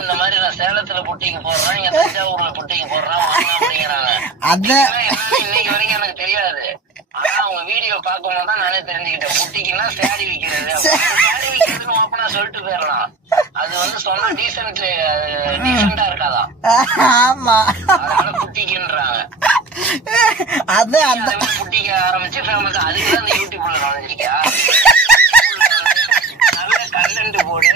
இந்த மாதிரி நான் சேலத்துல புட்டிக்கு போடுறேன், இங்க தஞ்சாவூர்ல புட்டிக்கு போடுறேன் அப்படிங்கிறாங்க. இன்னைக்கு வரைக்கும் எனக்கு தெரியாது. ஆனா அவங்க வீடியோ பார்க்கும்போது தான் நானே தெரிஞ்சுக்கிட்டேன். புட்டிக்குன்னா சாரி விக்கிறது. சாரி விக்கிறதுக்கு மாப்பிளா சொல்லிட்டு போயிடலாம். அது சொன்னா டீசெண்டா இருக்காதா? ஆமா, அதனால புட்டிக்குன்றாங்க. அது புட்டிக்கு ஆரம்பிச்சு ஃபேமஸ். அதுக்கு அந்த யூடியூப்ல நுழைஞ்சிருக்கியா? நல்ல கண்டென்ட் போடு.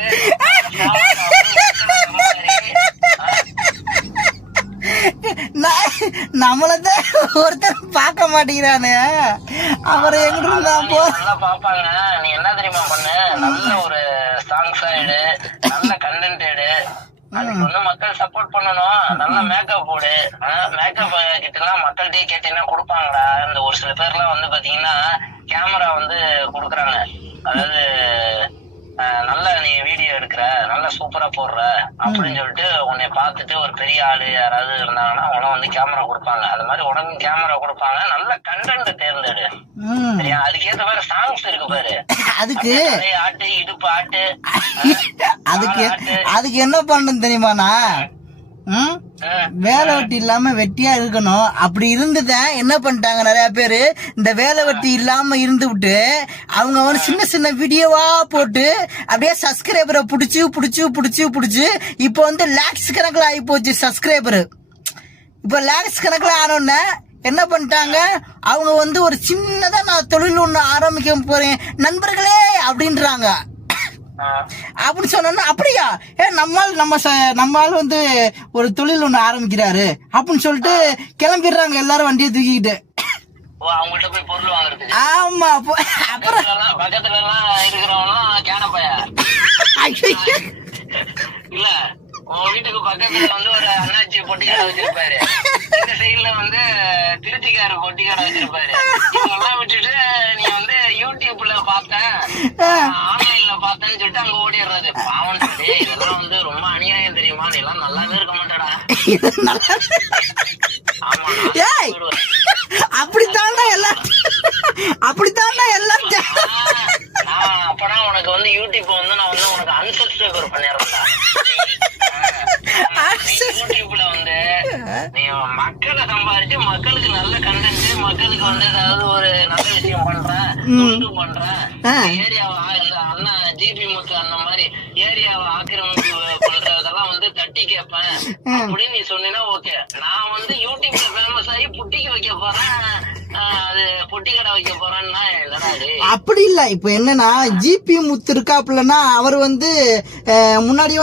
நம்மளதான் ஒருத்தர் பார்க்க மாட்டேங்கிறானு. அப்புறம் எங்கிட்ட நல்லா பாப்பாங்க. நீ என்ன தெரியுமா பண்ணு, நல்ல ஒரு சாங்ஸ் எடு, நல்ல கண்டென்ட் எடு. அதுக்கு மக்கள் சப்போர்ட் பண்ணணும். நல்ல மேக்கப் போடு. மேக்கப் கிட்டலாம் மக்கள்கிட்டயே கேட்டீங்கன்னா கொடுப்பாங்களா? இந்த ஒரு சில பேர்லாம் பாத்தீங்கன்னா கேமரா கொடுக்குறாங்க. அதாவது நல்லா நீ வீடியோ எடுக்கிற, நல்லா சூப்பரா போடுற அப்படின்னு சொல்லிட்டு உன்னை பார்த்துட்டு ஒரு பெரிய ஆளு யாராவது இருந்தாங்கன்னா உனக்கு கேமரா கொடுப்பாங்க. அது மாதிரி உனக்கு கேமரா கொடுப்பாங்க. நல்ல கண்டென்ட் தேர்ந்தெடு. சரியா? அதுக்கேற்ற மாதிரி சாங்ஸ் இருக்கு பாரு. அதுக்கு ஆட்டு, இடுப்பு ஆட்டு. அதுக்கு என்ன பண்ணணும் தெரியுமாண்ணா? வேலை வெட்டி இல்லாம வெட்டியா இருக்கணும். அப்படி இருந்துதான் என்ன பண்ணிட்டாங்க நிறைய பேரு, இந்த வேலை வெட்டி இல்லாம இருந்து விட்டு அவங்க சின்ன சின்ன வீடியோவா போட்டு அப்படியே சப்ஸ்கிரைபரை புடிச்சு இப்ப லேக்ஸ் கணக்குல ஆகி போச்சு சப்ஸ்கிரைபர். இப்ப லேக்ஸ் கணக்குல ஆனோன்னு என்ன பண்ணிட்டாங்க, அவங்க ஒரு சின்னதா நான் தொழில் ஒண்ணு ஆரம்பிக்க போறேன் நண்பர்களே அப்படின்றாங்க. அப்படி சொன்னா அப்படியா நம்மால் ஒரு தொழில் ஒண்ணு ஆரம்பிக்கிறாரு அப்படின்னு சொல்லிட்டு கிளம்பிடுறாங்க எல்லாரும் வண்டியை தூக்கிக்கிட்டு. அவங்கள்ட்ட போய் பொருள் வாங்குறது. ஆமா, அப்புறம் பக்கத்துல எல்லாம் இருக்கிறவங்க கேனப்பையா இல்ல, உன் வீட்டுக்கு பக்கத்துல ஒரு அண்ணாச்சி பொட்டிக்கார வச்சிருப்பாரு, இந்த சைடுல திருச்சிக்கார பொட்டிக்கார வச்சிருப்பாரு. இவங்கெல்லாம் விட்டுட்டு நீ யூடியூப்ல பார்த்தேன், ஆன்லைன்ல பார்த்தேன்னு சொல்லிட்டு அங்க ஓடிடுறது. பாவம் சொல்லி இதெல்லாம் ரொம்ப அநியாயம் தெரியுமா? நீ எல்லாம் நல்லாவே இருக்க மாட்டடா. அப்படித்தாண்டா எல்லாம் அப்பனா உனக்கு யூடியூப் நான் உனக்கு அன்சப்ஸ்கிரைபர் பண்ணிடுறேன்டா. யூடியூப்ல நீ மக்களை சம்பாதிச்சு மக்களுக்கு நல்ல கண்டென்ட், மக்களுக்கு ஏதாவது ஒரு நல்ல விஷயம் பண்றேன், ஏரியாவை அண்ணா ஜிபி முத்து அந்த மாதிரி ஏரியாவை ஆக்கிரமிப்பு பண்றதெல்லாம் தட்டி கேட்பேன் அப்படின்னு நீ சொன்னீங்கன்னா ஓகே. நான் யூடியூப்ல ஃபேமஸ் ஆகி புட்டிக்கு வைக்க போறேன், அது பொட்டி கடை வைக்க போறேன்னா அப்படி இல்ல. இப்ப என்னன்னா ஜிபி முத்து இருக்காப்புலன்னா அவர் முன்னாடியே